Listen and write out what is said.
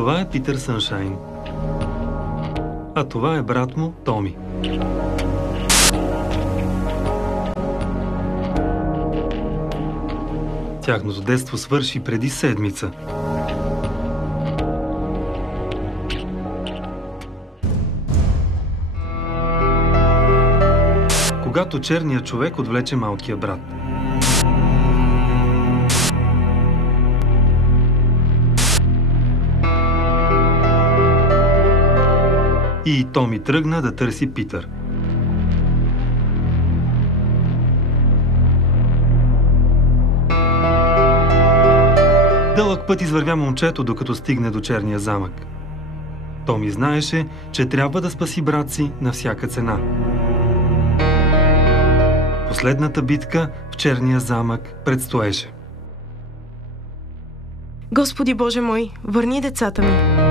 Това е Питър Съншайн. А това е брат му Томи. Тяхното детство свърши преди седмица. Когато черният човек отвлече малкия брат. И Томи тръгна да търси Питър. Дълъг път извървя момчето, докато стигне до черния замък. Томи знаеше, че трябва да спаси брат си на всяка цена. Последната битка в черния замък предстоеше. Господи Боже мой, върни децата ми!